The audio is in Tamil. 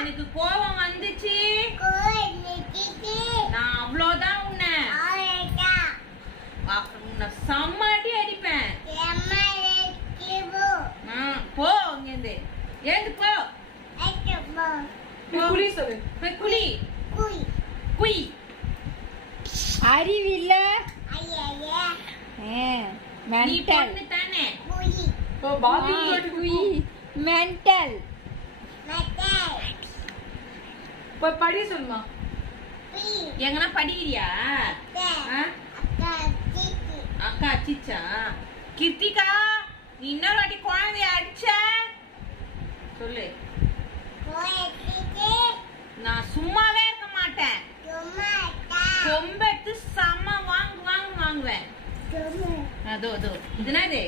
எனக்கு கோபம் வந்துச்சு. நான் அவ்வளவுதான் உன்னை சம்மாட்டி அடிப்பேன். போ இங்கிருந்து எழுந்து போ. குளி சொல்லு. குளி குய். அறிவில்ல நீ பொண்ணு தானே. மென்டல் படி சொல்லுமா. எங்கன்னா படிக்கிறியா? அக்கா அச்சிச்சா? கிருத்திகா நீ இன்னொரு வாட்டி குழந்தைய அடிச்ச சொல்லு. நான் சும்மாவே இருக்க மாட்டேன். கொம்பெடுத்து செம்ம வாங்குவேன். அதோ இதோ இதுனாது